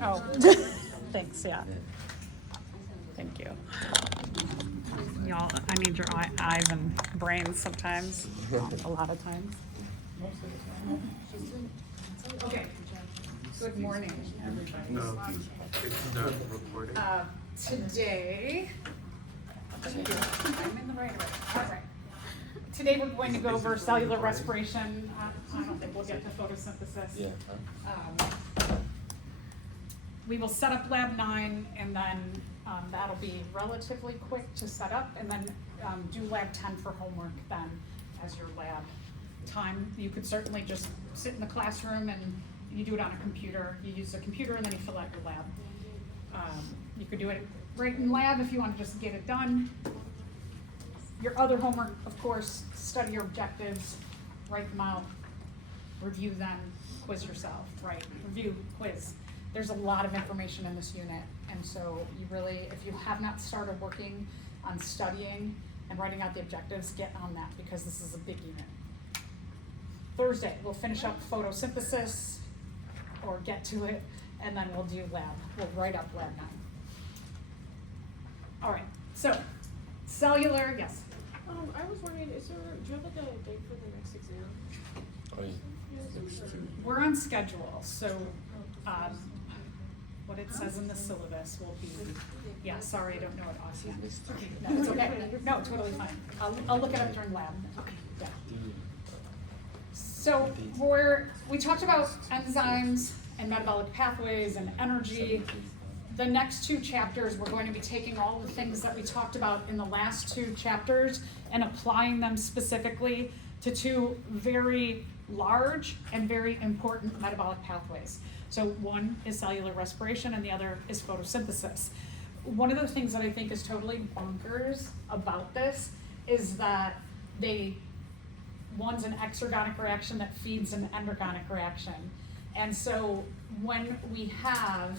Oh, thanks, yeah. Thank you. Y'all, I need your eyes and brains sometimes, a lot of times. Okay, good morning, everybody. No, it's not recording. Today, I'm in the right way. All right. Today we're going to go over cellular respiration. I don't think we'll get to photosynthesis. Yeah. We will set up lab 9, and then that'll be relatively quick to set up, and then do lab 10 for homework then as your lab time. You could certainly just sit in the classroom and you do it on a computer. You use a computer and then you fill out your lab. You could do it right in lab if you want to just get it done. Your other homework, of course, study your objectives, write them out, review them, quiz yourself, right? Review, quiz. There's a lot of information in this unit, and so you really, if you have not started working on studying and writing out the objectives, get on that because this is a big unit. Thursday, we'll finish up photosynthesis, or get to it, and then we'll do lab. We'll write up lab 9. All right, so cellular, yes? I was wondering, do you have like a date for the next exam? Oh, yeah. We're on schedule, so what it says in the syllabus will be, yeah, sorry, I don't know it offhand. No, it's okay. No, totally fine. I'll look it up during lab. Okay. Yeah. So we talked about enzymes and metabolic pathways and energy. The next 2 chapters, we're going to be taking all the things that we talked about in the last 2 chapters and applying them specifically to 2 very large and very important metabolic pathways. So one is cellular respiration and the other is photosynthesis. One of the things that I think is totally bonkers about this is that one's an exergonic reaction that feeds an endergonic reaction. And so when we have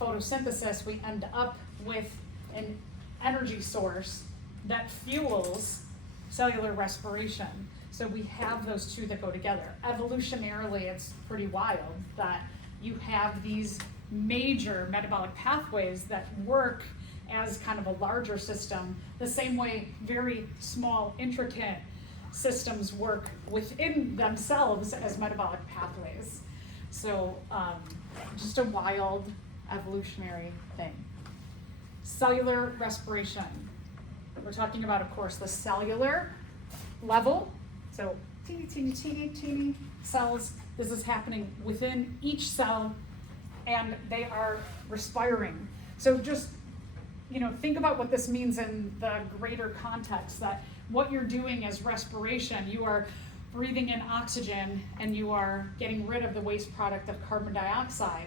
photosynthesis, we end up with an energy source that fuels cellular respiration. So we have those 2 that go together. Evolutionarily, it's pretty wild that you have these major metabolic pathways that work as kind of a larger system, the same way very small, intricate systems work within themselves as metabolic pathways. So just a wild evolutionary thing. Cellular respiration. We're talking about, of course, the cellular level. So teeny cells. This is happening within each cell, and they are respiring. So just, think about what this means in the greater context, that what you're doing is respiration. You are breathing in oxygen, and you are getting rid of the waste product of carbon dioxide.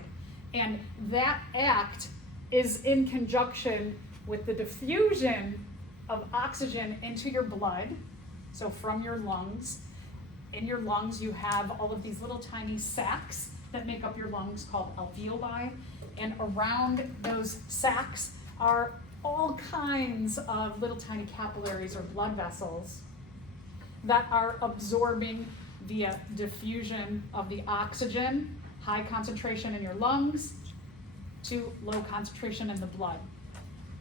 And that act is in conjunction with the diffusion of oxygen into your blood, so from your lungs. In your lungs, you have all of these little tiny sacs that make up your lungs called alveoli, and around those sacs are all kinds of little tiny capillaries or blood vessels that are absorbing via diffusion of the oxygen, high concentration in your lungs, to low concentration in the blood.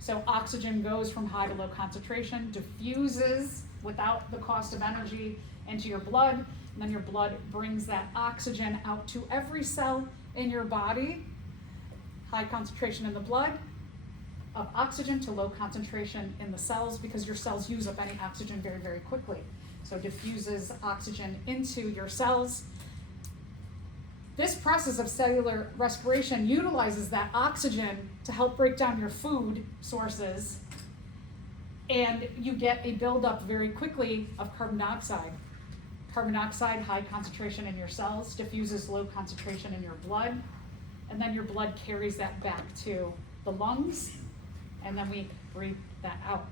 So oxygen goes from high to low concentration, diffuses without the cost of energy into your blood, and then your blood brings that oxygen out to every cell in your body. High concentration in the blood of oxygen to low concentration in the cells, because your cells use up any oxygen very, very quickly. So diffuses oxygen into your cells. This process of cellular respiration utilizes that oxygen to help break down your food sources, and you get a buildup very quickly of carbon dioxide. Carbon dioxide, high concentration in your cells, diffuses low concentration in your blood, and then your blood carries that back to the lungs, and then we breathe that out.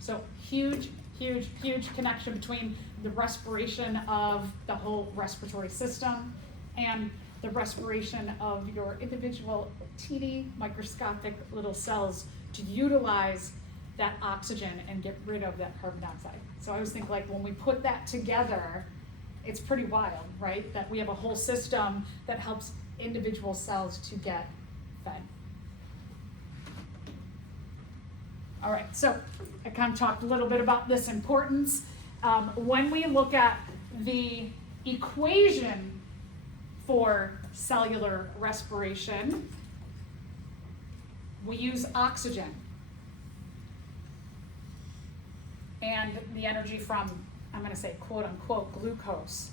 So huge connection between the respiration of the whole respiratory system and the respiration of your individual teeny microscopic little cells to utilize that oxygen and get rid of that carbon dioxide. So I always think, like, when we put that together, It's pretty wild, right? That we have a whole system that helps individual cells to get fed. All right, so I kind of talked a little bit about this importance. When we look at the equation for cellular respiration, we use oxygen and the energy from, I'm going to say quote unquote, glucose.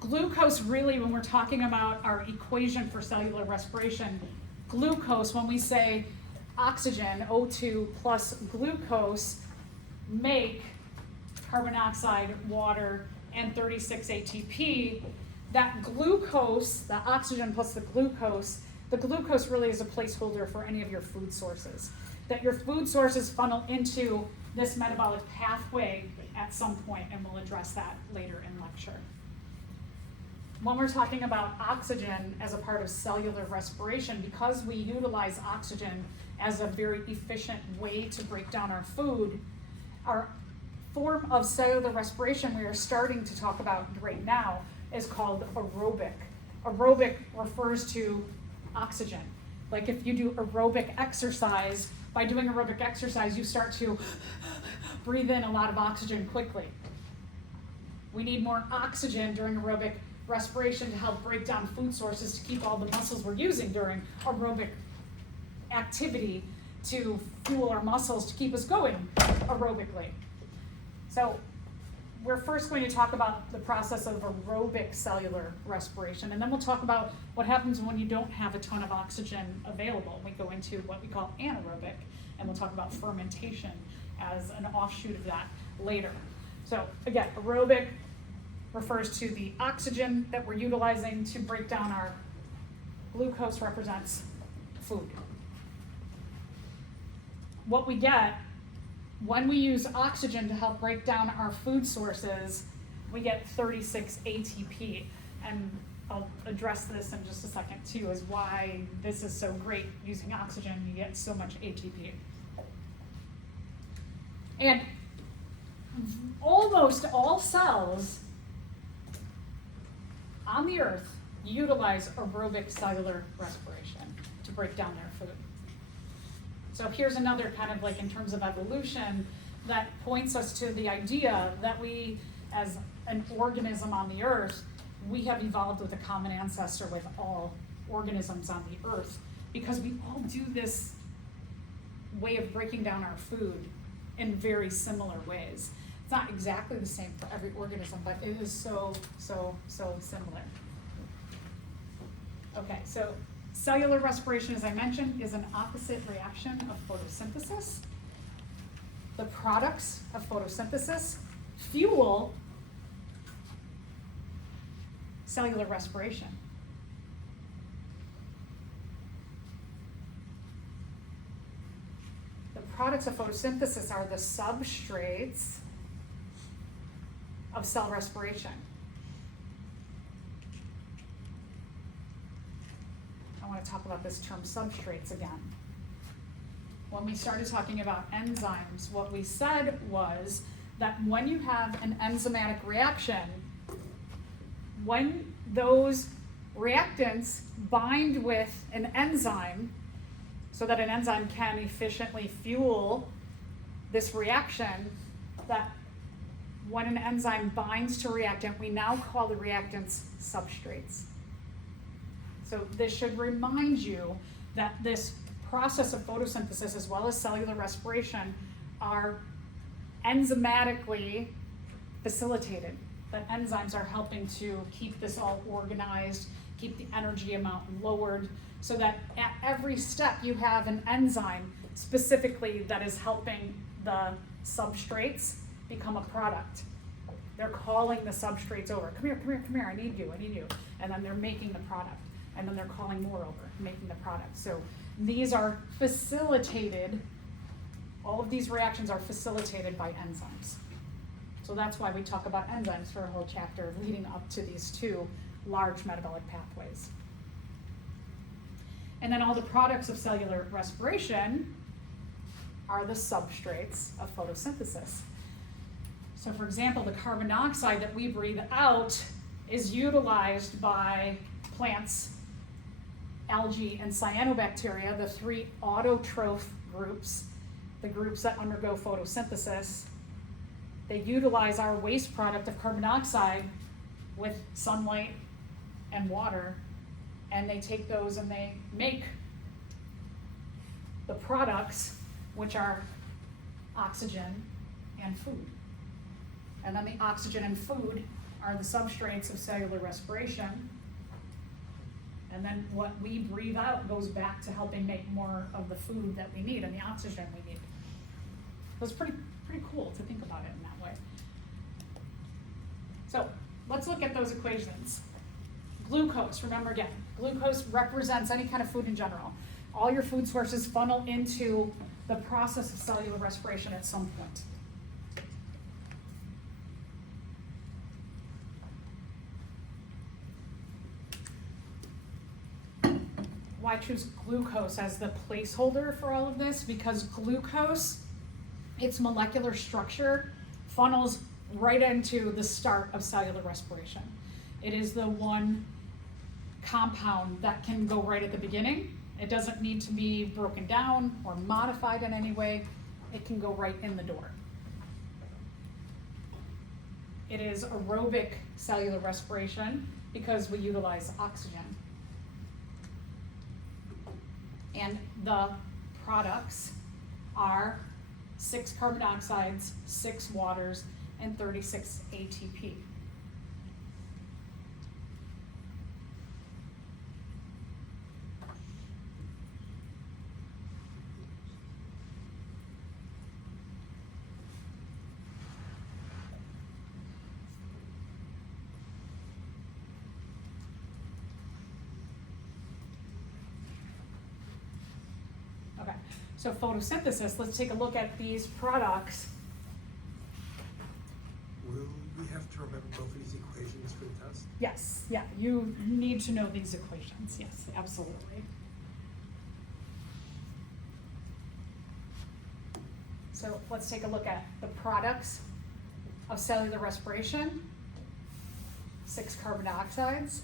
Glucose really, when we're talking about our equation for cellular respiration, glucose, when we say oxygen, O2 plus glucose, make carbon dioxide, water, and 36 ATP. That glucose, the oxygen plus the glucose really is a placeholder for any of your food sources. That your food sources funnel into this metabolic pathway at some point, and we'll address that later in lecture. When we're talking about oxygen as a part of cellular respiration, because we utilize oxygen as a very efficient way to break down our food, our form of cellular respiration we are starting to talk about right now is called aerobic. Aerobic refers to oxygen. Like if you do aerobic exercise, by doing aerobic exercise, you start to breathe in a lot of oxygen quickly. We need more oxygen during aerobic respiration to help break down food sources to keep all the muscles we're using during aerobic activity to fuel our muscles to keep us going aerobically. So we're first going to talk about the process of aerobic cellular respiration, and then we'll talk about what happens when you don't have a ton of oxygen available. We go into what we call anaerobic, and we'll talk about fermentation as an offshoot of that later. So again, aerobic refers to the oxygen that we're utilizing to break down our glucose represents food. What we get when we use oxygen to help break down our food sources, we get 36 ATP. And I'll address this in just a second too, is why this is so great using oxygen, you get so much ATP. And almost all cells on the earth utilize aerobic cellular respiration to break down their food. So here's another kind of like in terms of evolution that points us to the idea that we, as an organism on the earth, we have evolved with a common ancestor with all organisms on the earth because we all do this way of breaking down our food in very similar ways. It's not exactly the same for every organism, but it is so similar. Okay, so cellular respiration, as I mentioned, is an opposite reaction of photosynthesis. The products of photosynthesis fuel cellular respiration. The products of photosynthesis are the substrates of cell respiration. I want to talk about this term substrates again. When we started talking about enzymes, what we said was that when you have an enzymatic reaction, when those reactants bind with an enzyme so that an enzyme can efficiently fuel this reaction, that when an enzyme binds to a reactant, we now call the reactants substrates. So this should remind you that this process of photosynthesis as well as cellular respiration are enzymatically facilitated. That enzymes are helping to keep this all organized, keep the energy amount lowered, so that at every step you have an enzyme specifically that is helping the substrates become a product. They're calling the substrates over. Come here, I need you. And then they're making the product. And then they're calling more over, making the product. So these are facilitated, all of these reactions are facilitated by enzymes. So that's why we talk about enzymes for a whole chapter leading up to these two large metabolic pathways. And then all the products of cellular respiration are the substrates of photosynthesis. So for example, the carbon dioxide that we breathe out is utilized by plants, algae, and cyanobacteria, the three autotroph groups, the groups that undergo photosynthesis. They utilize our waste product of carbon dioxide with sunlight and water, and they take those and they make the products, which are oxygen and food. And then the oxygen and food are the substrates of cellular respiration. And then what we breathe out goes back to helping make more of the food that we need and the oxygen we need. So it's pretty cool to think about it in that way. So let's look at those equations. Glucose, remember again, glucose represents any kind of food in general. All your food sources funnel into the process of cellular respiration at some point. Why choose glucose as the placeholder for all of this? Because glucose, its molecular structure, funnels right into the start of cellular respiration. It is the one compound that can go right at the beginning. It doesn't need to be broken down or modified in any way. It can go right in the door. It is aerobic cellular respiration because we utilize oxygen. And the products are 6 carbon dioxides, 6 waters, and 36 ATP. Okay, so photosynthesis, let's take a look at these products. Will we have to remember both of these equations for the test? Yes, yeah, you need to know these equations, yes, absolutely. So let's take a look at the products of cellular respiration. 6 carbon dioxides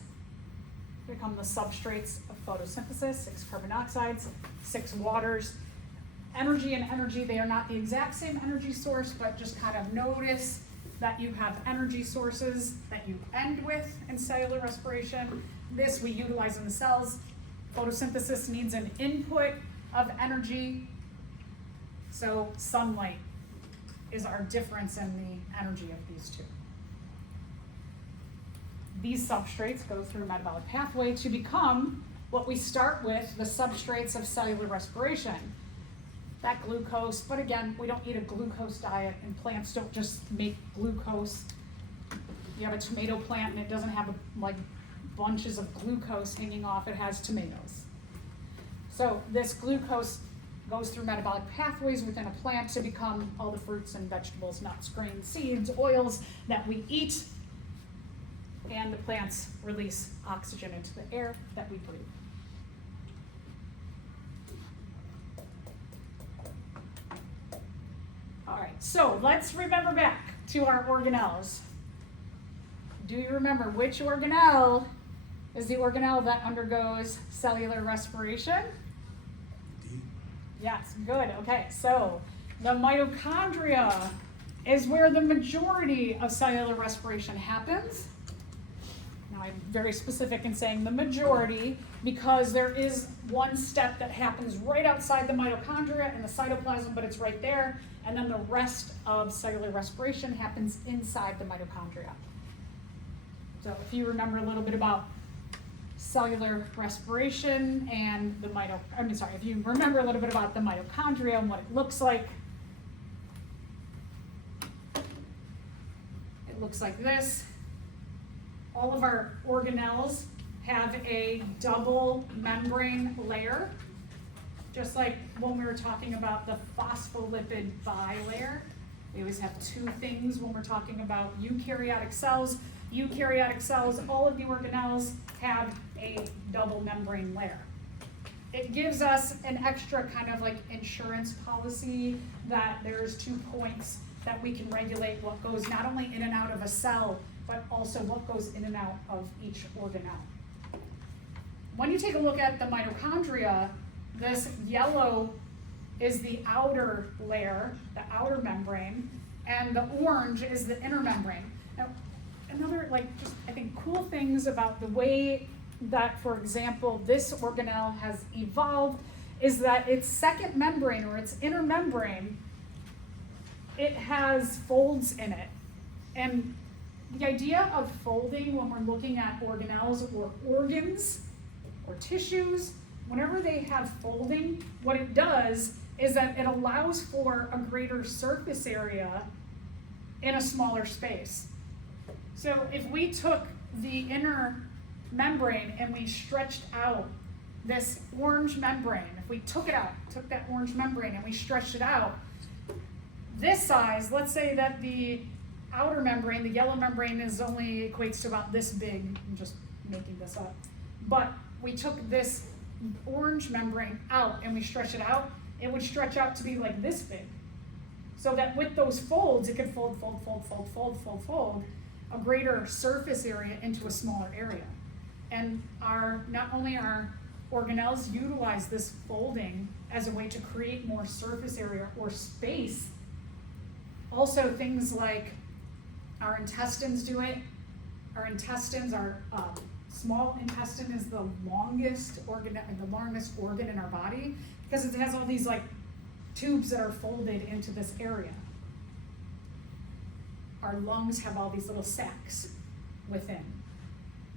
become the substrates of photosynthesis, 6 carbon dioxides, 6 waters. Energy and energy, they are not the exact same energy source, but just kind of notice that you have energy sources that you end with in cellular respiration. This we utilize in the cells. Photosynthesis needs an input of energy. So sunlight is our difference in the energy of these two. These substrates go through a metabolic pathway to become what we start with, the substrates of cellular respiration. That glucose, but again, we don't eat a glucose diet, and plants don't just make glucose. You have a tomato plant and it doesn't have like bunches of glucose hanging off, it has tomatoes. So this glucose goes through metabolic pathways within a plant to become all the fruits and vegetables, nuts, grains, seeds, oils that we eat, and the plants release oxygen into the air that we breathe. All right, so let's remember back to our organelles. Do you remember which organelle is the organelle that undergoes cellular respiration? D. Yes, good. Okay, so the mitochondria is where the majority of cellular respiration happens. Now, I'm very specific in saying the majority because there is one step that happens right outside the mitochondria in the cytoplasm, but it's right there, and then the rest of cellular respiration happens inside the mitochondria. So if you remember a little bit about cellular respiration and the if you remember a little bit about the mitochondria and what it looks like, it looks like this. All of our organelles have a double membrane layer, just like when we were talking about the phospholipid bilayer. We always have 2 things when we're talking about eukaryotic cells. Eukaryotic cells, all of the organelles have a double membrane layer. It gives us an extra kind of like insurance policy that there's 2 points that we can regulate what goes not only in and out of a cell, but also what goes in and out of each organelle. When you take a look at the mitochondria, this yellow is the outer layer, the outer membrane, and the orange is the inner membrane. Now, another, just I think cool things about the way that, for example, this organelle has evolved is that its second membrane, or its inner membrane, it has folds in it. And the idea of folding when we're looking at organelles or organs or tissues, whenever they have folding, what it does is that it allows for a greater surface area in a smaller space. So if we took the inner membrane and we stretched out this orange membrane, if we took it out, took that orange membrane and we stretched it out, this size, let's say that the outer membrane, the yellow membrane only equates to about this big, I'm just making this up, but we took this orange membrane out and we stretched it out, it would stretch out to be like this big. So that with those folds, it could fold, a greater surface area into a smaller area. And not only our organelles utilize this folding as a way to create more surface area or space, also things like our intestines do it. Our intestines, our small intestine is the longest organ in our body because it has all these tubes that are folded into this area. Our lungs have all these little sacs within.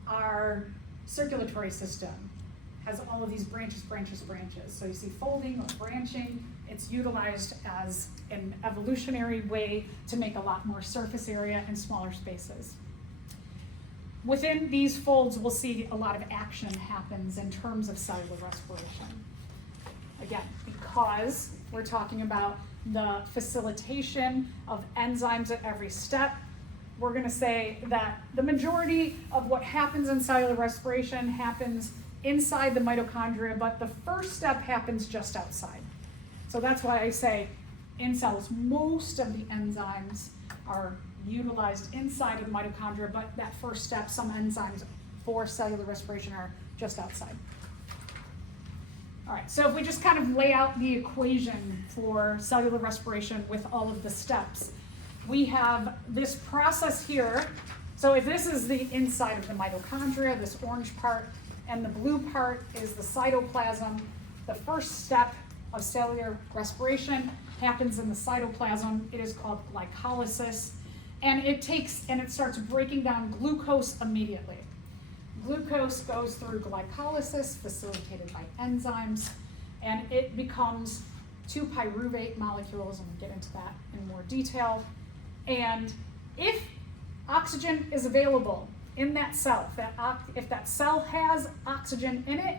Our circulatory system has all of these branches. So you see folding or branching, it's utilized as an evolutionary way to make a lot more surface area in smaller spaces. Within these folds, we'll see a lot of action happens in terms of cellular respiration. Again, because we're talking about the facilitation of enzymes at every step, we're going to say that the majority of what happens in cellular respiration happens inside the mitochondria, but the first step happens just outside. So that's why I say in cells, most of the enzymes are utilized inside of the mitochondria, but that first step, some enzymes for cellular respiration are just outside. All right, so if we just kind of lay out the equation for cellular respiration with all of the steps, we have this process here. So if this is the inside of the mitochondria, this orange part, and the blue part is the cytoplasm, the first step of cellular respiration happens in the cytoplasm. It is called glycolysis, and it starts breaking down glucose immediately. Glucose goes through glycolysis, facilitated by enzymes, and it becomes 2 pyruvate molecules, and we'll get into that in more detail. And if oxygen is available in that cell, if that cell has oxygen in it,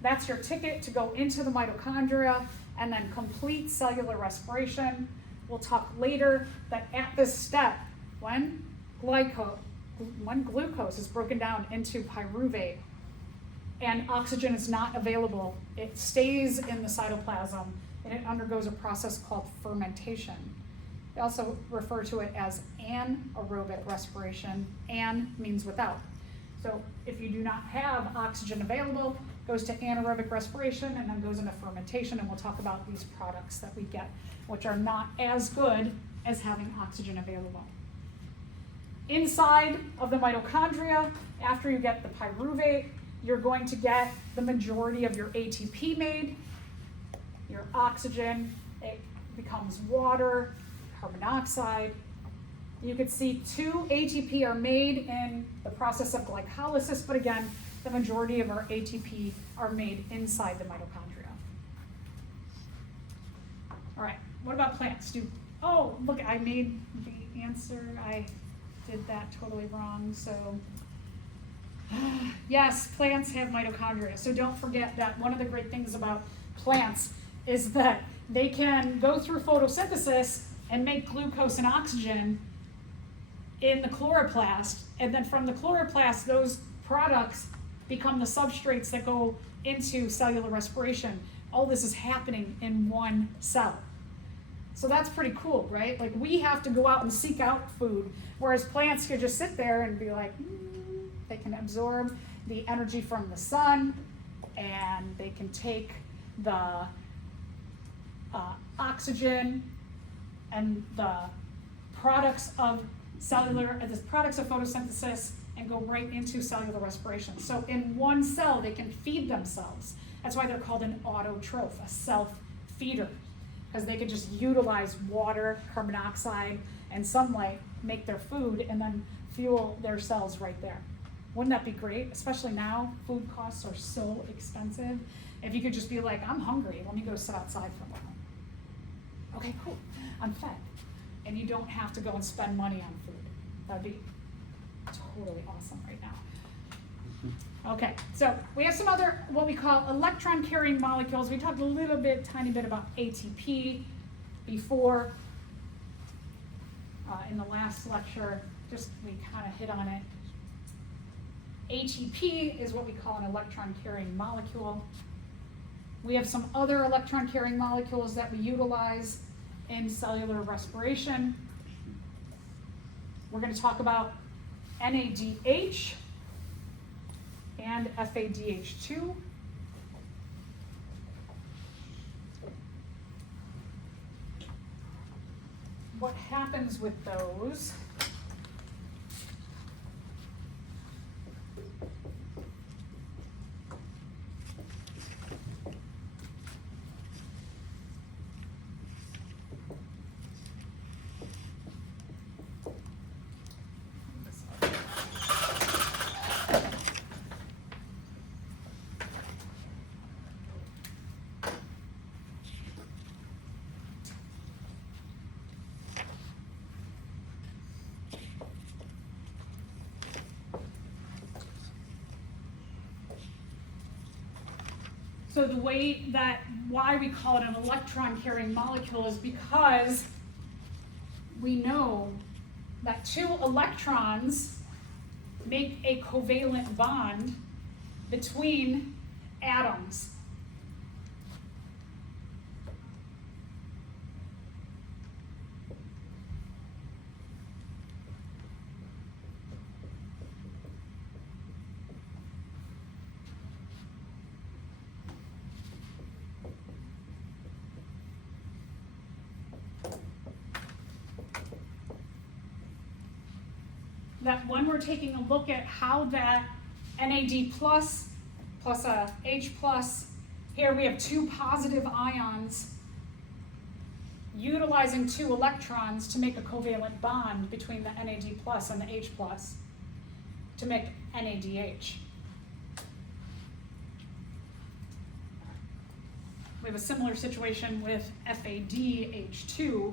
that's your ticket to go into the mitochondria and then complete cellular respiration. We'll talk later that at this step, when glucose is broken down into pyruvate and oxygen is not available, it stays in the cytoplasm and it undergoes a process called fermentation. They also refer to it as anaerobic respiration. An means without. So if you do not have oxygen available, it goes to anaerobic respiration and then goes into fermentation, and we'll talk about these products that we get, which are not as good as having oxygen available. Inside of the mitochondria, after you get the pyruvate, you're going to get the majority of your ATP made, your oxygen, it becomes water, carbon dioxide. You could see 2 ATP are made in the process of glycolysis, but again, the majority of our ATP are made inside the mitochondria. All right, what about plants? Oh, look, I made the answer. I did that totally wrong, so yes, plants have mitochondria. So don't forget that one of the great things about plants is that they can go through photosynthesis and make glucose and oxygen in the chloroplast, and then from the chloroplast, those products become the substrates that go into cellular respiration. All this is happening in one cell. So that's pretty cool, right? Like we have to go out and seek out food, whereas plants can just sit there and be like, they can absorb the energy from the sun, and they can take the oxygen and the products of the products of photosynthesis and go right into cellular respiration. So in one cell, they can feed themselves. That's why they're called an autotroph, a self-feeder, because they could just utilize water, carbon dioxide, and sunlight, make their food, and then fuel their cells right there. Wouldn't that be great? Especially now, food costs are so expensive. If you could just be like, I'm hungry, let me go sit outside for a moment. Okay, cool, I'm fed. And you don't have to go and spend money on food. That'd be totally awesome right now. Okay, so we have some other, what we call electron carrying molecules. We talked a little bit, tiny bit about ATP before in the last lecture, just we kind of hit on it. ATP is what we call an electron carrying molecule. We have some other electron carrying molecules that we utilize in cellular respiration. We're going to talk about NADH and FADH2. What happens with those? So the way that, why we call it an electron carrying molecule is because we know that two electrons make a covalent bond between atoms. That when we're taking a look at how that NAD plus a H plus, here we have two positive ions utilizing two electrons to make a covalent bond between the NAD plus and the H plus to make NADH. We have a similar situation with FADH2.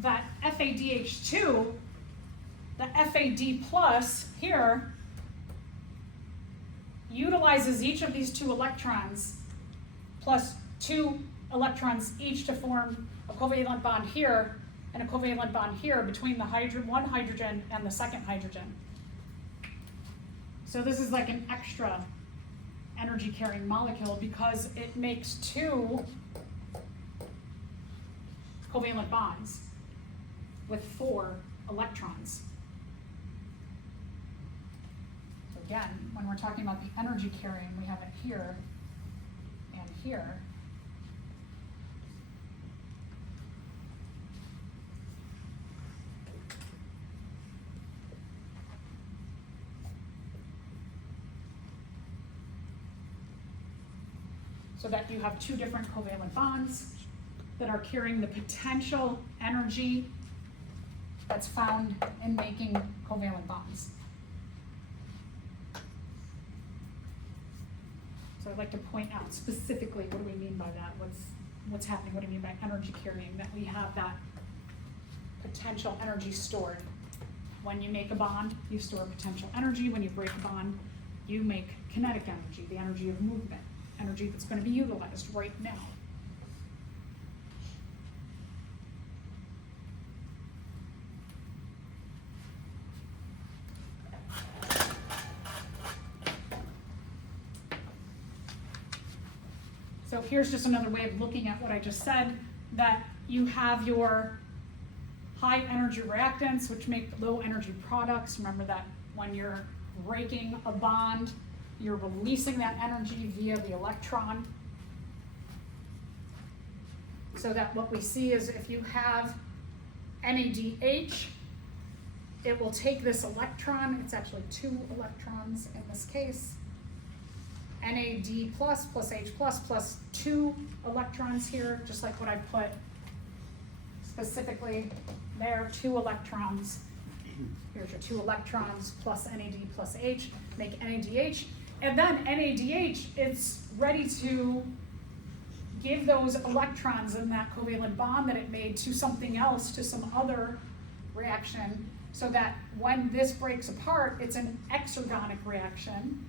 That FADH2, the FAD plus here, utilizes each of these two electrons plus two electrons each to form a covalent bond here and a covalent bond here between the one hydrogen and the second hydrogen. So this is like an extra energy carrying molecule because it makes two covalent bonds with 4 electrons. So again, when we're talking about the energy carrying, we have it here and here. So that you have 2 different covalent bonds that are carrying the potential energy that's found in making covalent bonds. I'd like to point out specifically, what do we mean by that? What's happening? What do you mean by energy carrying? That we have that potential energy stored. When you make a bond, you store potential energy. When you break a bond, you make kinetic energy, the energy of movement, energy that's going to be utilized right now. So here's just another way of looking at what I just said, that you have your high energy reactants, which make low energy products. Remember that when you're breaking a bond, you're releasing that energy via the electron. So that what we see is if you have NADH, it will take this electron, it's actually 2 electrons in this case, NAD plus H plus 2 electrons here, just like what I put specifically there, 2 electrons. Here's your 2 electrons plus NAD plus H, make NADH. And then NADH, it's ready to give those electrons in that covalent bond that it made to something else, to some other reaction, so that when this breaks apart, it's an exergonic reaction,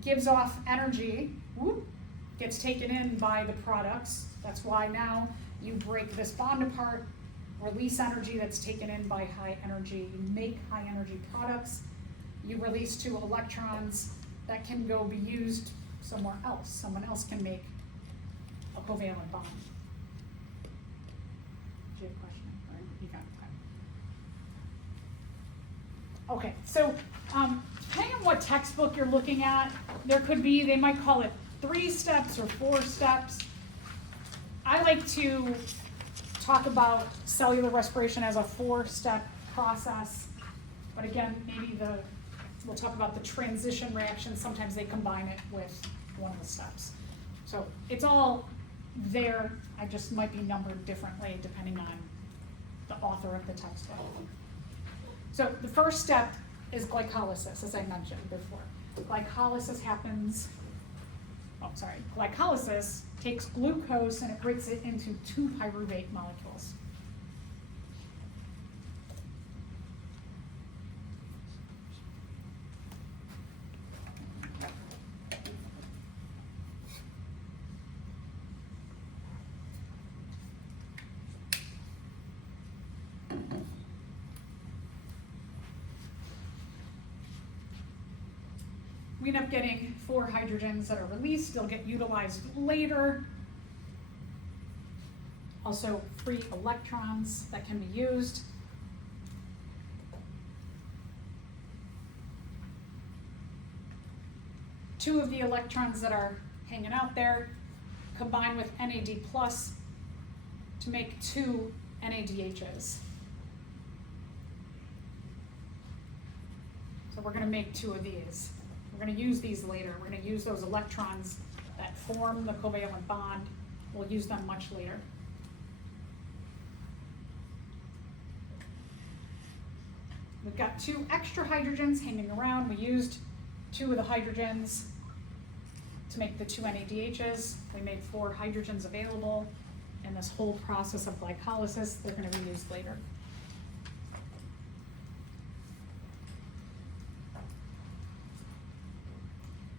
gives off energy, whoop, gets taken in by the products. That's why now you break this bond apart, release energy that's taken in by high energy, you make high energy products, you release 2 electrons that can go be used somewhere else. Someone else can make a covalent bond. Do you have a question? Or you got it? Okay, so depending on what textbook you're looking at, there could be, they might call it 3 steps or 4 steps. I like to talk about cellular respiration as a 4-step process, but again, maybe we'll talk about the transition reaction. Sometimes they combine it with one of the steps. So it's all there, I just might be numbered differently depending on the author of the textbook. So the first step is glycolysis, as I mentioned before. Glycolysis takes glucose and it breaks it into 2 pyruvate molecules. We end up getting 4 hydrogens that are released. They'll get utilized later. Also, free electrons that can be used. Two of the electrons that are hanging out there combine with NAD plus to make 2 NADHs. So we're going to make 2 of these. We're going to use these later. We're going to use those electrons that form the covalent bond. We'll use them much later. We've got 2 extra hydrogens hanging around. We used 2 of the hydrogens to make the 2 NADHs. We made 4 hydrogens available in this whole process of glycolysis. They're going to be used later.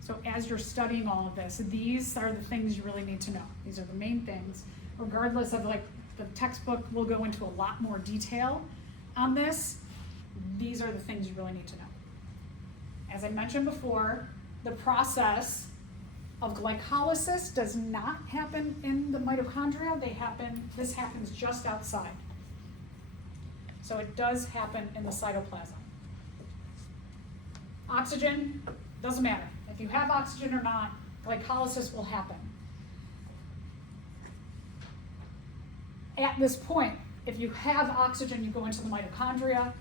So as you're studying all of this, these are the things you really need to know. These are the main things. Regardless of like the textbook will go into a lot more detail on this, these are the things you really need to know. As I mentioned before, the process of glycolysis does not happen in the mitochondria. This happens just outside. So it does happen in the cytoplasm. Oxygen, doesn't matter. If you have oxygen or not, glycolysis will happen. At this point, if you have oxygen, you go into the mitochondria.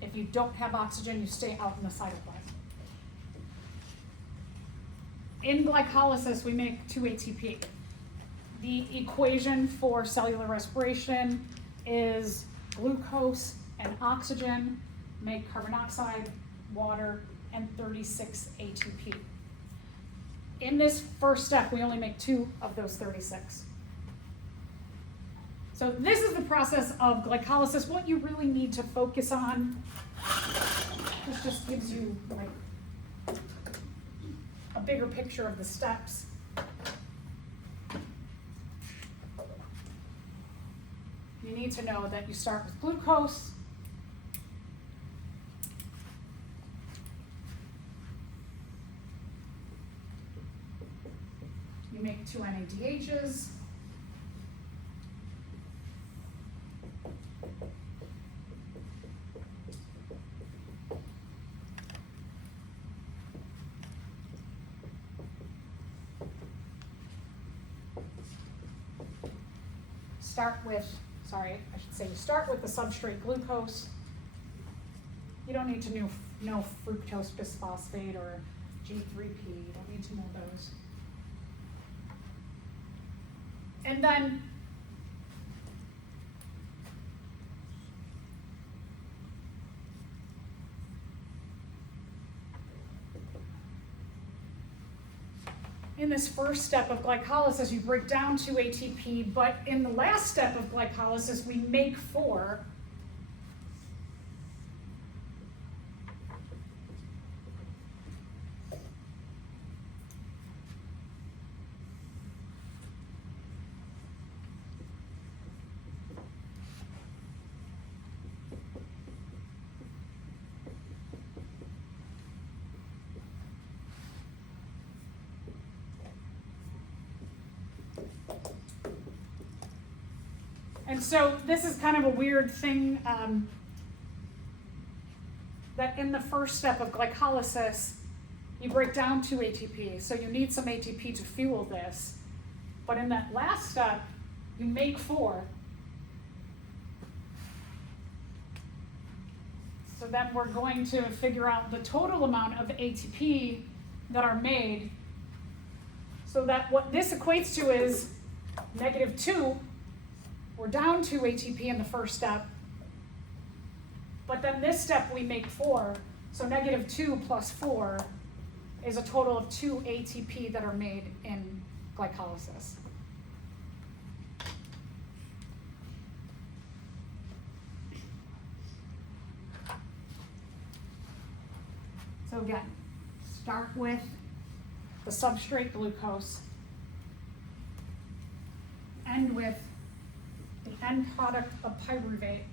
If you don't have oxygen, you stay out in the cytoplasm. In glycolysis, we make 2 ATP. The equation for cellular respiration is glucose and oxygen make carbon dioxide, water, and 36 ATP. in this first step, we only make 2 of those 36. So this is the process of glycolysis. What you really need to focus on, this just gives you like a bigger picture of the steps. You need to know that you start with glucose. You make 2 NADHs. You start with the substrate glucose. You don't need to know fructose bisphosphate or G3P. You don't need to know those. And then in this first step of glycolysis, you break down 2 ATP, but in the last step of glycolysis, we make 4. And so this is kind of a weird thing, that in the first step of glycolysis, you break down 2 ATP. So you need some ATP to fuel this. But in that last step, you make 4. So then we're going to figure out the total amount of ATP that are made. So that what this equates to is -2. We're down 2 ATP in the first step, but then this step we make 4, so -2 plus 4 is a total of 2 ATP that are made in glycolysis. So again, start with the substrate glucose, end with the end product of pyruvate.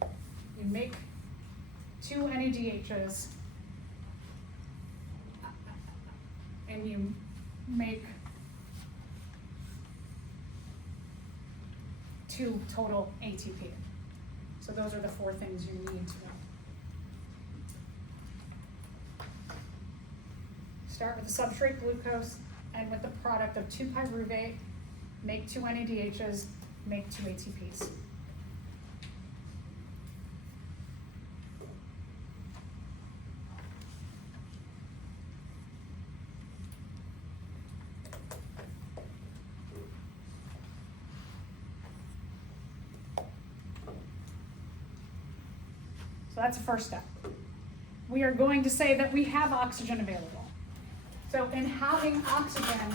You make 2 NADHs, and you make 2 total ATP. So those are the 4 things you need to know. Start with the substrate glucose, end with the product of 2 pyruvate, make 2 NADHs, make 2 ATPs. So that's the first step. We are going to say that we have oxygen available. So in having oxygen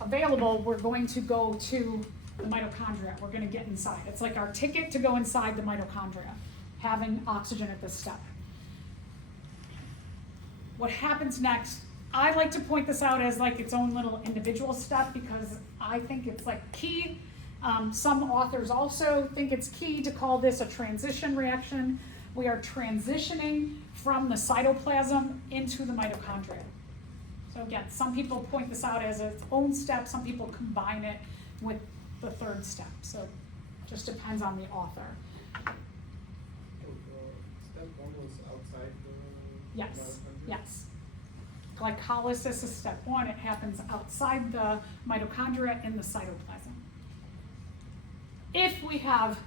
available, we're going to go to the mitochondria. We're going to get inside. It's like our ticket to go inside the mitochondria, having oxygen at this step. What happens next, I like to point this out as like its own little individual step because I think it's like key. Some authors also think it's key to call this a transition reaction. We are transitioning from the cytoplasm into the mitochondria. So again, some people point this out as its own step, some people combine it with the third step. So it just depends on the author. Step 1 was outside the Yes, mitochondria? yes. Glycolysis is step 1. It happens outside the mitochondria in the cytoplasm. If we have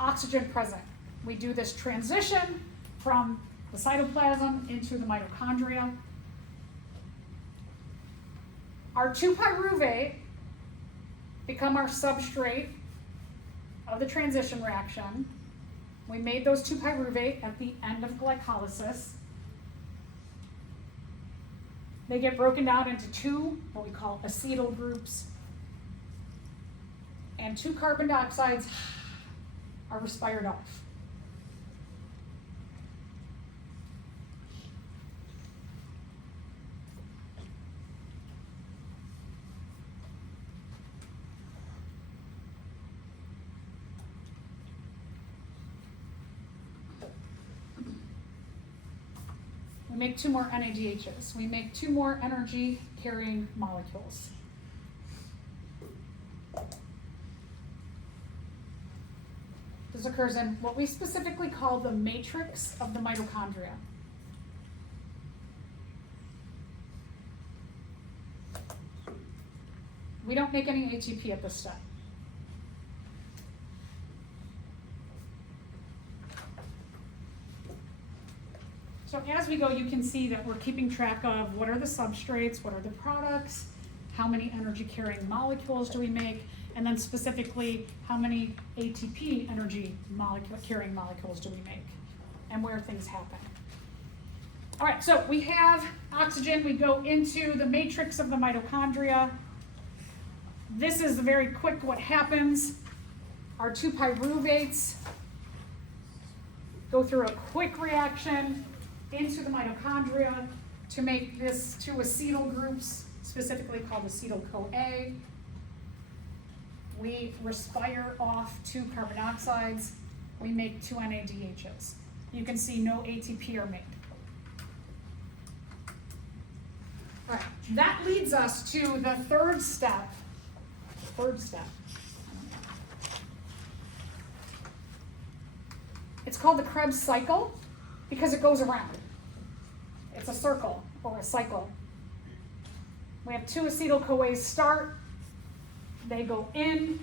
oxygen present, we do this transition from the cytoplasm into the mitochondria. Our 2-pyruvate become our substrate of the transition reaction. We made those 2-pyruvate at the end of glycolysis. They get broken down into two, what we call acetyl groups. And 2 carbon dioxides are respired off. We make 2 more NADHs. We make 2 more energy carrying molecules. This occurs in what we specifically call the matrix of the mitochondria. We don't make any ATP at this step. So as we go, you can see that we're keeping track of what are the substrates, what are the products, how many energy carrying molecules do we make, and then specifically how many ATP energy carrying molecules do we make, and where things happen. All right, so we have oxygen, we go into the matrix of the mitochondria. This is very quick what happens. Our 2 pyruvates go through a quick reaction into the mitochondria to make this 2 acetyl groups, specifically called acetyl-CoA. We respire off 2 carbon oxides. We make 2 NADHs. You can see no ATP are made. All right, that leads us to the third step. It's called the Krebs cycle because it goes around. It's a circle or a cycle. We have 2 acetyl-CoAs start. They go in.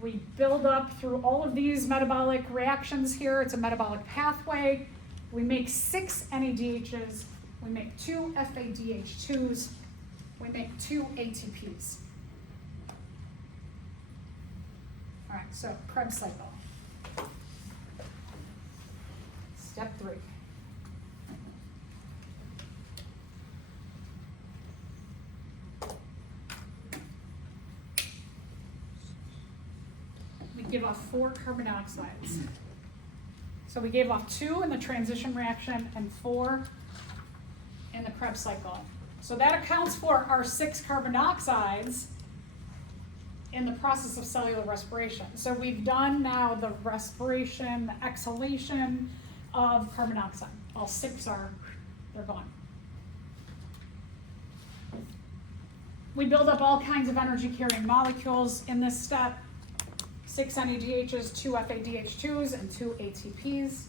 We build up through all of these metabolic reactions here. It's a metabolic pathway. We make 6 NADHs. We make 2 FADH2s. We make 2 ATPs. All right, so Krebs cycle. Step 3. We give off 4 carbon dioxides. So we gave off 2 in the transition reaction and 4 in the Krebs cycle. So that accounts for our 6 carbon dioxides in the process of cellular respiration. So we've done now the respiration, the exhalation of carbon dioxide. All 6 they're gone. We build up all kinds of energy carrying molecules in this step. 6 NADHs, 2 FADH2s, and 2 ATPs.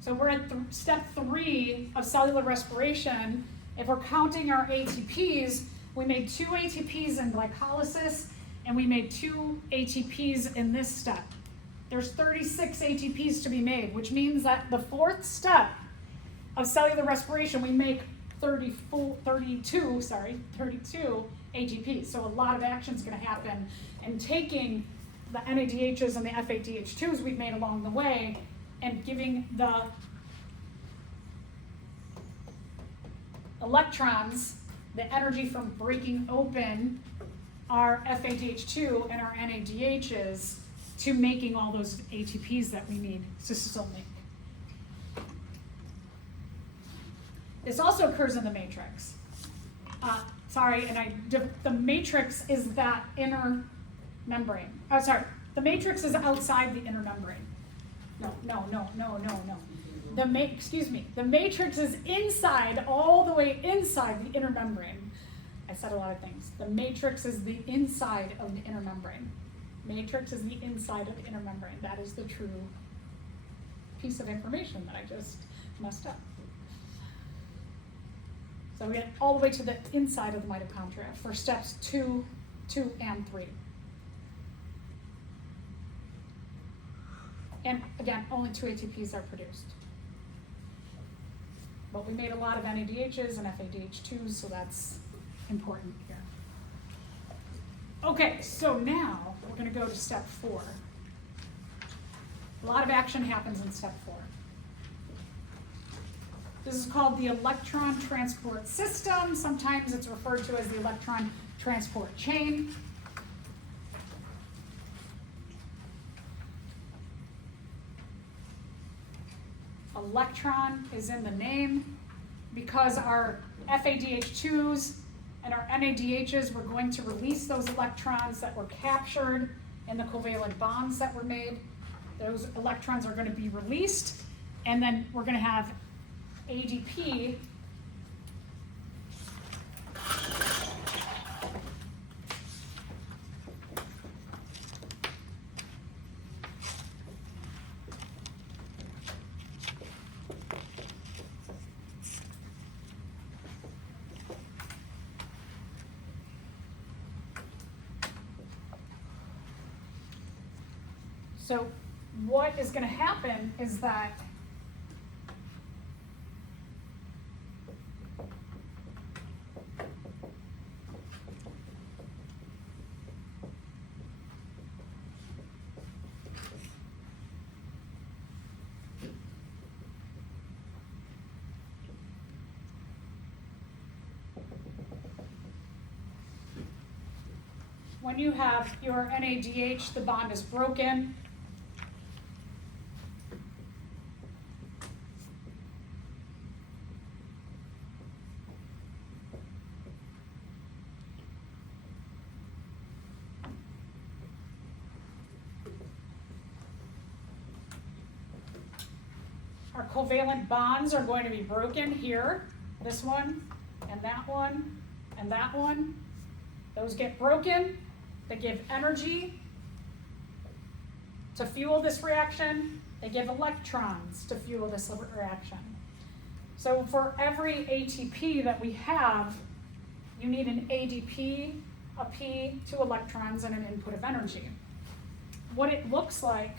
So we're at step 3 of cellular respiration. If we're counting our ATPs, we made 2 ATPs in glycolysis, and we made 2 ATPs in this step. There's 36 ATPs to be made, which means that the 4th step of cellular respiration, we make 32 ATPs. So a lot of action is going to happen, and taking the NADHs and the FADH2s we've made along the way and giving the electrons the energy from breaking open our FADH2 and our NADHs to making all those ATPs that we need to still make. This also occurs in the matrix. The matrix is that inner membrane. The matrix is outside the inner membrane. No. The matrix is inside, all the way inside the inner membrane. I said a lot of things. The matrix is the inside of the inner membrane. Matrix is the inside of the inner membrane. That is the true piece of information that I just messed up. So we get all the way to the inside of the mitochondria for steps 2, and 3. And again, only 2 ATPs are produced. But we made a lot of NADHs and FADH2s, so that's important here. Okay, so now we're going to go to step 4. A lot of action happens in step 4. This is called the electron transport system. Sometimes it's referred to as the electron transport chain. Electron is in the name because our FADH2s and our NADHs were going to release those electrons that were captured in the covalent bonds that were made. Those electrons are going to be released, and then we're going to have ADP So what is going to happen is that when you have your NADH, the bond is broken. Our covalent bonds are going to be broken here, this one, and that one, and that one. Those get broken, they give energy to fuel this reaction, they give electrons to fuel this reaction. So for every ATP that we have, you need an ADP, a P, 2 electrons, and an input of energy. What it looks like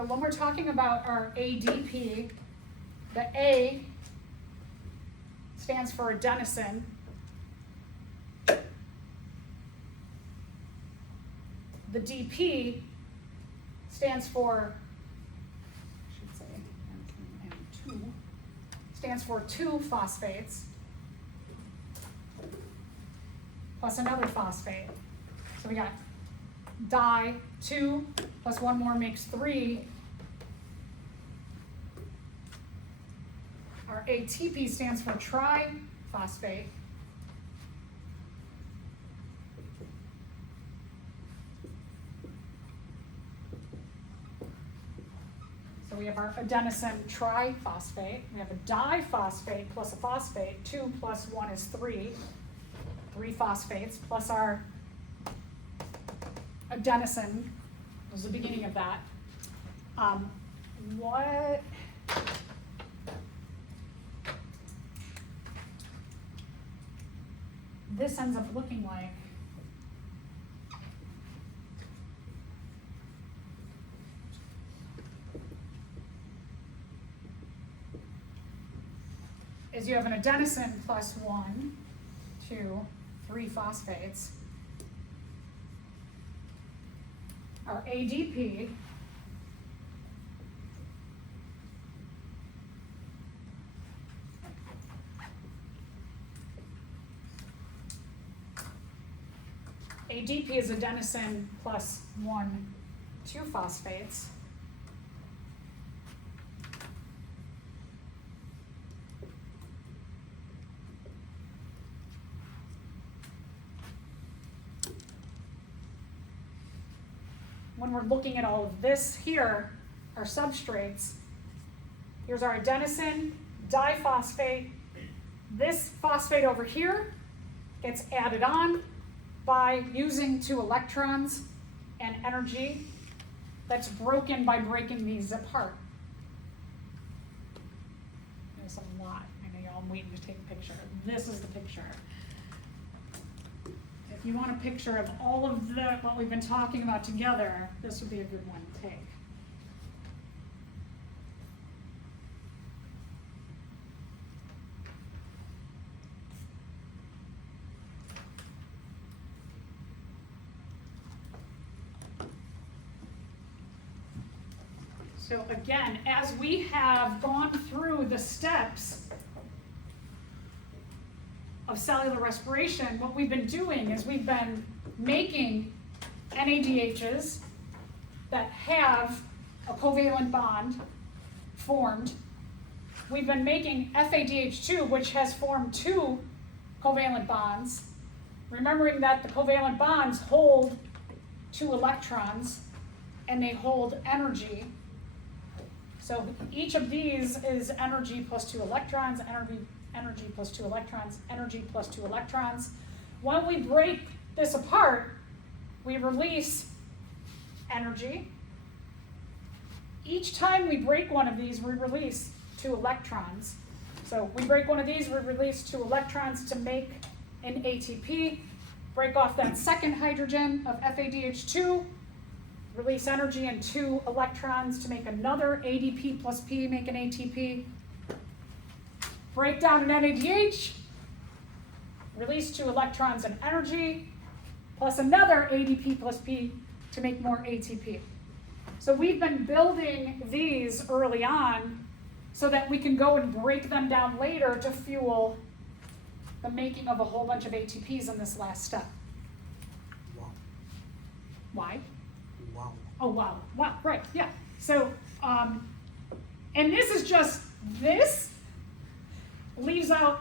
So when we're talking about our ADP, the A stands for adenosine. The DP stands for, I should say, M2, stands for 2 phosphates plus another phosphate. So we got di, 2 plus 1 more makes 3. Our ATP stands for triphosphate. So we have our adenosine triphosphate. We have a diphosphate plus a phosphate. 2 plus 1 is 3. 3 phosphates plus our adenosine was the beginning of that. What this ends up looking like is you have an adenosine plus 1, 2, 3 phosphates. Our ADP ADP is adenosine plus 1, 2 phosphates. When we're looking at all of this here, our substrates, here's our adenosine, diphosphate. This phosphate over here gets added on by using 2 electrons and energy that's broken by breaking these apart. There's a lot. I know y'all, I'm waiting to take this is the picture. If you want a picture of all of what we've been talking about together, this would be a good one to take. So again, as we have gone through the steps of cellular respiration, what we've been doing is we've been making NADHs that have a covalent bond formed. We've been making FADH2, which has formed 2 covalent bonds, remembering that the covalent bonds hold 2 electrons and they hold energy. So each of these is energy plus 2 electrons, energy plus 2 electrons, energy plus 2 electrons. When we break this apart, we release energy. Each time we break one of these, we release 2 electrons. So we break one of these, we release 2 electrons to make an ATP, break off that second hydrogen of FADH2, release energy and 2 electrons to make another ADP plus P, make an ATP. Break down an NADH, release 2 electrons and energy, plus another ADP plus P to make more ATP. So we've been building these early on so that we can go and break them down later to fuel the making of a whole bunch of ATPs in this last step. Wow. Why? Wow. Oh, wow, wow, right, yeah. So, and this is just, this leaves out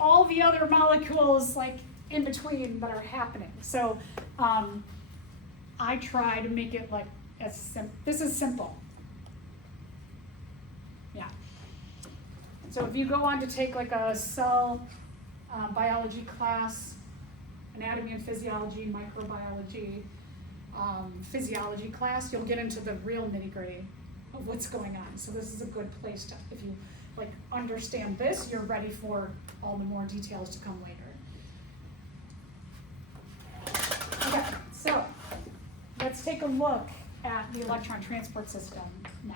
all the other molecules like in between that are happening. So, I try to make it like this is simple. Yeah. So if you go on to take like a cell biology class, anatomy and physiology, microbiology, physiology class, you'll get into the real nitty-gritty of what's going on. So this is a good place to, if you like understand this, you're ready for all the more details to come later. Okay, so let's take a look at the electron transport system now.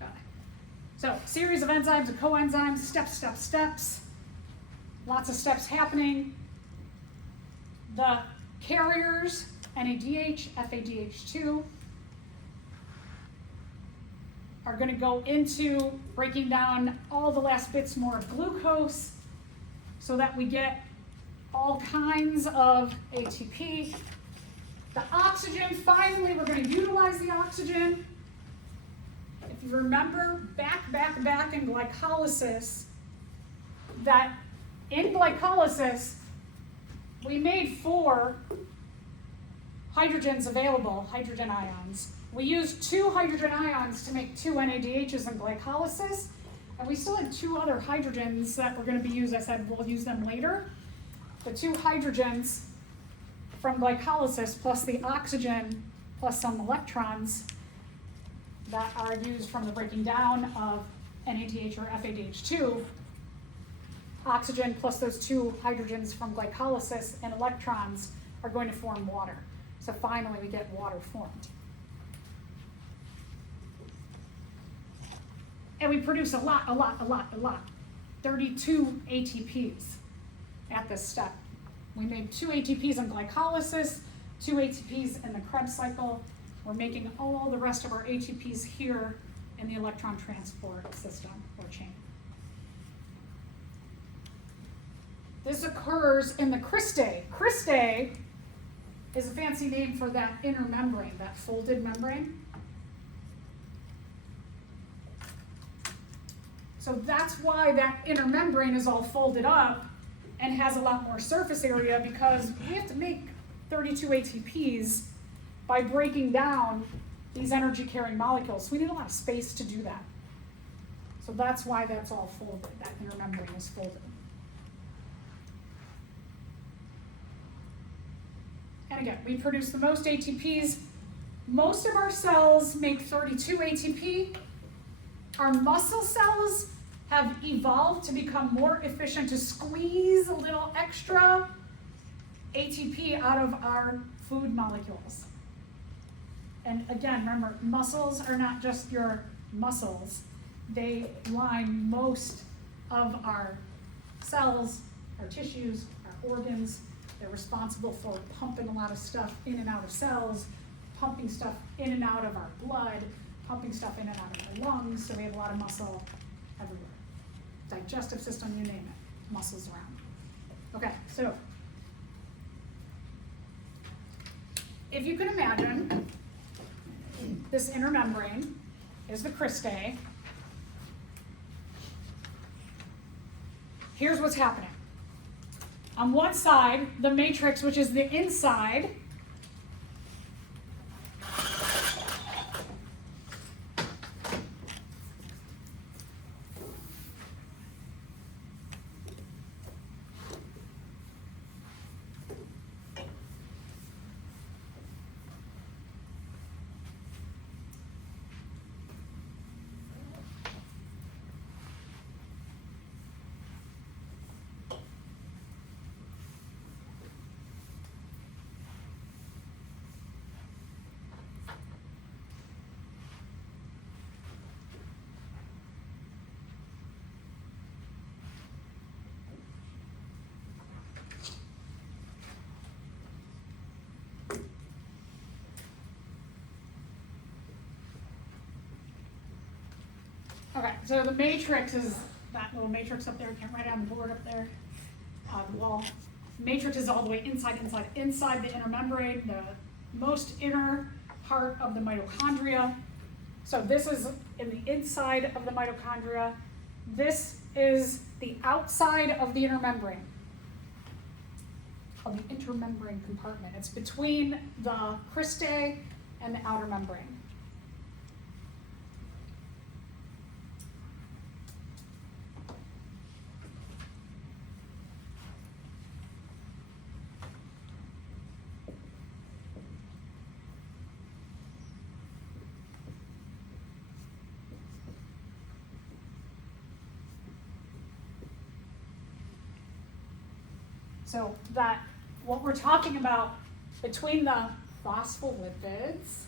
Okay. So series of enzymes and coenzymes, steps. Lots of steps happening. The carriers, NADH, FADH2, are going to go into breaking down all the last bits more of glucose so that we get all kinds of ATP. The oxygen, finally, we're going to utilize the oxygen. If you remember back in glycolysis, that in glycolysis, we made 4 hydrogens available, hydrogen ions. We used 2 hydrogen ions to make 2 NADHs in glycolysis, and we still had 2 other hydrogens that were going to be used. I said we'll use them later. The 2 hydrogens from glycolysis plus the oxygen plus some electrons that are used from the breaking down of NADH or FADH2, oxygen plus those 2 hydrogens from glycolysis and electrons are going to form water. So finally we get water formed. And we produce a lot. 32 ATPs at this step. We made 2 ATPs in glycolysis, 2 ATPs in the Krebs cycle. We're making all the rest of our ATPs here in the electron transport system or chain. This occurs in the cristae. Cristae is a fancy name for that inner membrane, that folded membrane. So that's why that inner membrane is all folded up and has a lot more surface area, because we have to make 32 ATPs by breaking down these energy-carrying molecules. So we need a lot of space to do that. So that's why that's all folded, that inner membrane is folded. And again, we produce the most ATPs. Most of our cells make 32 ATP. Our muscle cells have evolved to become more efficient to squeeze a little extra ATP out of our food molecules. And again, remember, muscles are not just your muscles. They line most of our cells, our tissues, our organs. They're responsible for pumping a lot of stuff in and out of cells, pumping stuff in and out of our blood, pumping stuff in and out of our lungs, so we have a lot of muscle everywhere. Digestive system, you name it, muscles around. Okay, so if you can imagine, this inner membrane is the cristae. Here's what's happening. On one side, the matrix, which is the inside, okay, so the matrix is that little matrix up there. I can't write it on the board up there, the wall. Matrix is all the way inside the inner membrane, the most inner part of the mitochondria. So this is in the inside of the mitochondria. This is the outside of the inner membrane, of the intermembrane compartment. It's between the cristae and the outer membrane. So that what we're talking about between the phospholipids,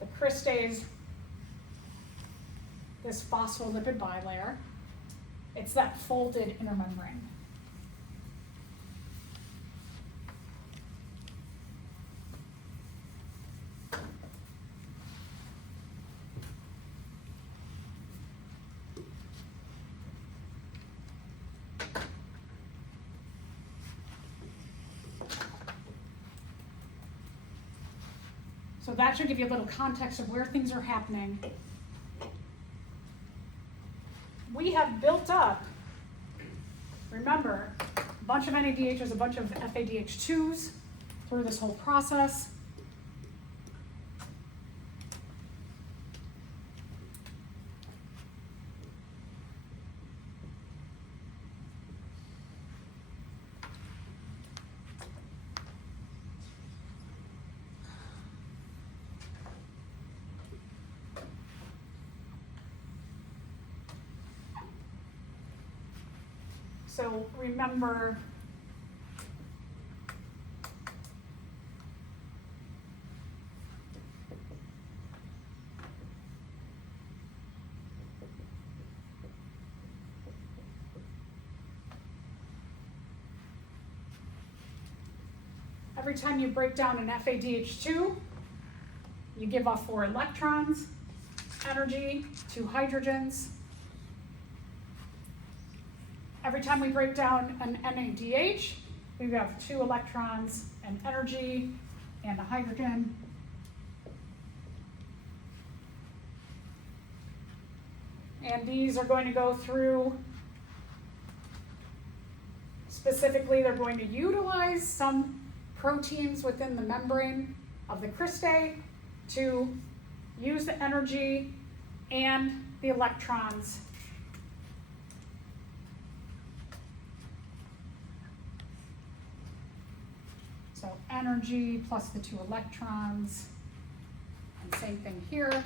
the cristae, this phospholipid bilayer, it's that folded inner membrane. So that should give you a little context of where things are happening. We have built up, remember, a bunch of NADHs, a bunch of FADH2s through this whole process. So remember, every time you break down an FADH2, you give off 4 electrons, energy, 2 hydrogens. Every time we break down an NADH, we have 2 electrons and energy and a hydrogen. And these are going to go through, specifically they're going to utilize some proteins within the membrane of the cristae to use the energy and the electrons . So energy plus the 2 electrons, and same thing here.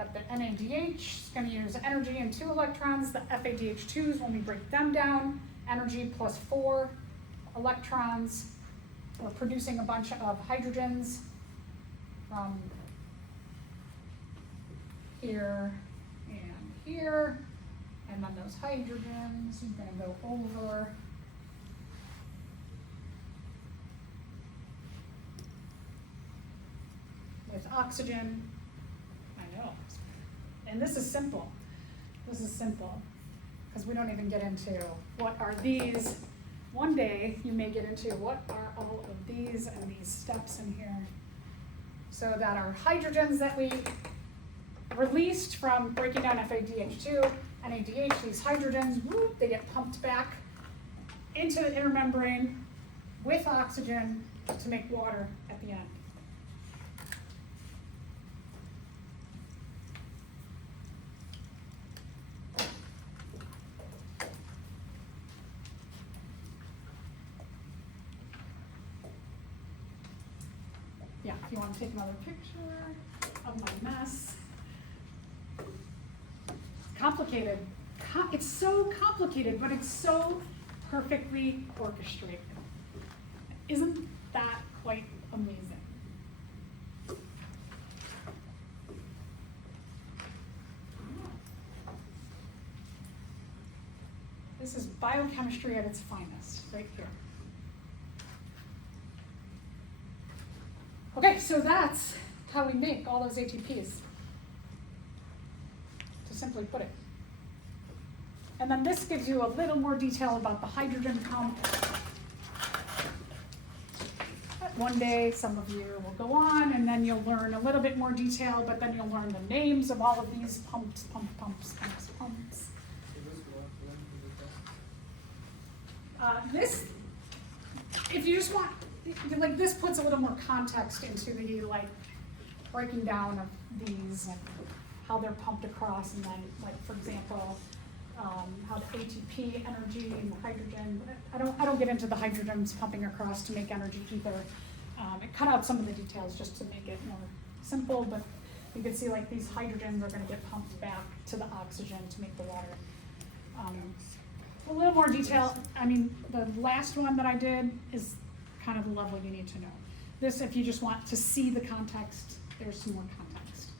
that the NADH is going to use energy and 2 electrons. The FADH2s, when we break them down, energy plus 4 electrons. We're producing a bunch of hydrogens from here and here. And then those hydrogens are going to go over with oxygen. I know. And this is simple. This is simple because we don't even get into what are these. One day you may get into what are all of these and these steps in here. So that our hydrogens that we released from breaking down FADH2, NADH, these hydrogens, whoop, they get pumped back into the inner membrane with oxygen to make water at the end. Yeah, if you want to take another picture of my mess. It's complicated. It's so complicated, but it's so perfectly orchestrated. Isn't that quite amazing? This is biochemistry at its finest, right here. Okay, so that's how we make all those ATPs, to simply put it. And then this gives you a little more detail about the hydrogen pump. One day, some of you will go on, and then you'll learn a little bit more detail, but then you'll learn the names of all of these pumps. This, if you just want, like, this puts a little more context into the, like, breaking down of these and how they're pumped across, and then, like, for example, how the ATP energy and the hydrogen. I don't get into the hydrogens pumping across to make energy either. It cut out some of the details just to make it more simple, but you can see, like, these hydrogens are going to get pumped back to the oxygen to make the water. A little more detail. I mean, the last one that I did is kind of the level you need to know. This, if you just want to see the context, there's some more context.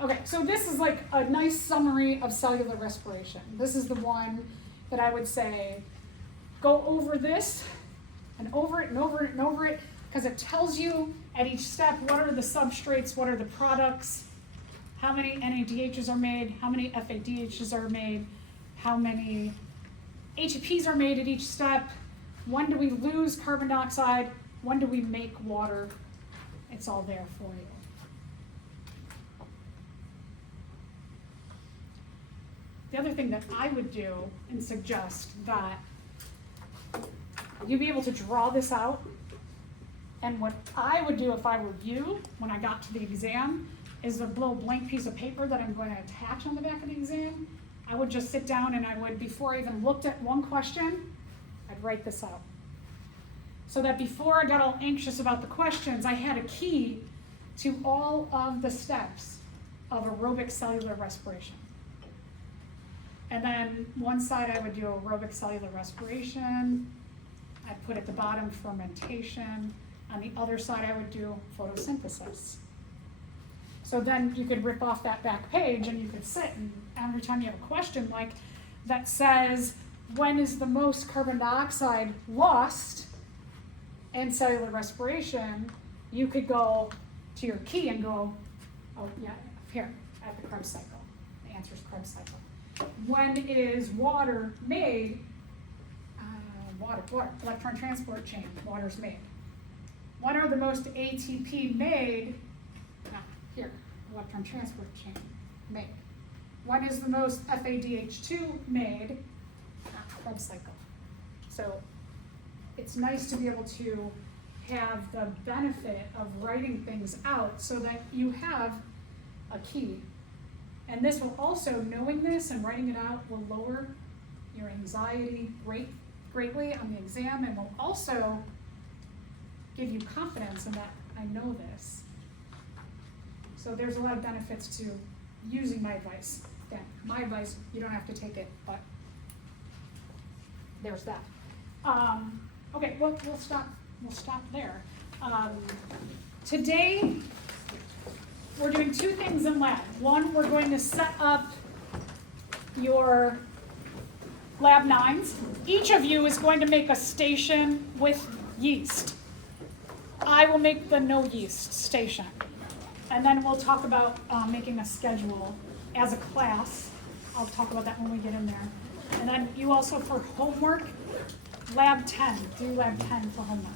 Okay, so this is like a nice summary of cellular respiration. This is the one that I would say, go over this and over it and over it and over it, because it tells you at each step what are the substrates, what are the products, how many NADHs are made, how many FADHs are made, how many ATPs are made at each step, when do we lose carbon dioxide, when do we make water. It's all there for you. The other thing that I would do and suggest that you be able to draw this out. And what I would do if I were you, when I got to the exam, is a little blank piece of paper that I'm going to attach on the back of the exam. I would just sit down and I would, before I even looked at one question, I'd write this out. So that before I got all anxious about the questions, I had a key to all of the steps of aerobic cellular respiration. And then one side I would do aerobic cellular respiration. I'd put at the bottom fermentation. On the other side, I would do photosynthesis. So then you could rip off that back page and you could sit, and every time you have a question like that says, when is the most carbon dioxide lost in cellular respiration, you could go to your key and go, oh yeah, here, at the Krebs cycle. The answer is Krebs cycle. When is water made? Water, electron transport chain, water's made. When are the most ATP made? Here, electron transport chain, made. When is the most FADH2 made? Krebs cycle. So it's nice to be able to have the benefit of writing things out so that you have a key. And this will also, knowing this and writing it out, will lower your anxiety greatly on the exam, and will also give you confidence in that I know this. So there's a lot of benefits to using my advice. Again, my advice, you don't have to take it, but there's that. Okay, we'll stop there. Today, we're doing two things in lab. One, we're going to set up your lab 9s. Each of you is going to make a station with yeast. I will make the no yeast station. And then we'll talk about making a schedule as a class. I'll talk about that when we get in there. And then you also, for homework, lab 10, do lab 10 for homework.